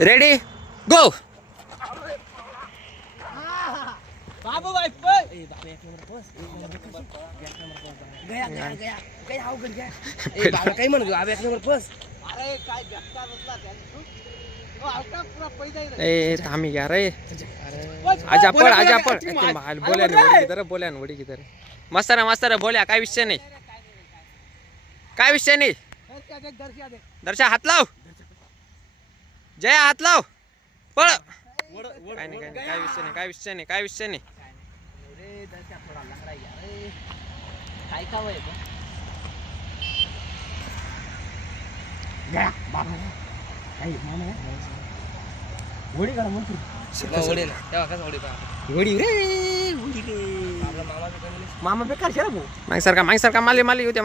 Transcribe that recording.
Ready गो. बाबू भाई काही म्हणतो आबे एक नंबर फस. अरे काय बेकार बसला ए थांबी घ्या रे. आजा पड बोल्या वडी किधर मस्त बोल्या. काय विषय नाही, काय विषय नाही. दर्शा हात लाव, जया हात लाव, पळ. काय नाही काय विषय नाही. काय का वय वडी काढा म्हणतो तेव्हा कसं वडी रे. मामा बेकार मागे सारखा माले येऊ द्या.